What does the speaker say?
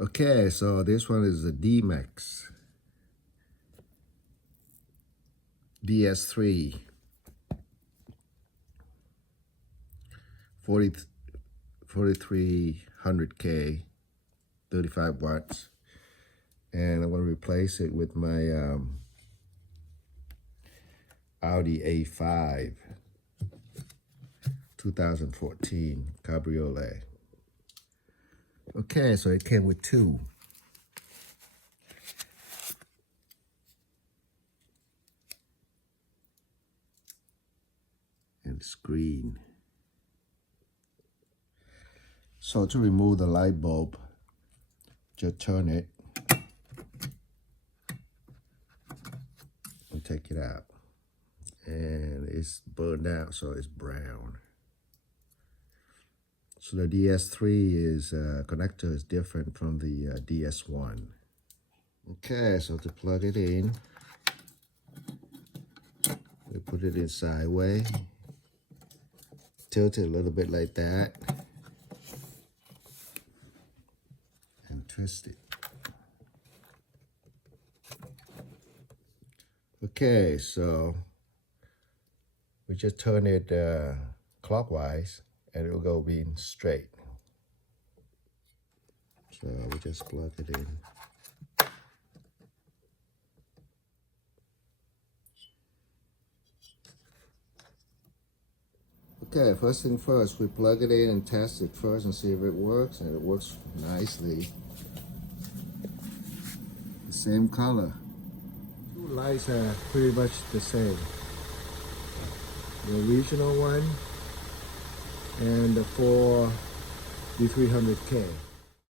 Okay, so this one is the Dmex DS3 4300K 35 watts, and I'm going to replace it with my Audi A5 2014 Cabriolet. Okay, so it came with two. And it's green. So to remove the light bulb, just turn it and take it out. And it's burned out, so it's brown. So the DS3 is connector is different from the DS1. Okay, so to plug it in, we put it in sideways, tilt it a little bit like that, and twist it. Okay, so we just turn it clockwise, and it will go being straight. So we just plug it in. Okay, first thing first, we plug it in and test it first and see if it works, and it works nicely. The same color. Two lights are pretty much the same. The original one and the 4 D300K.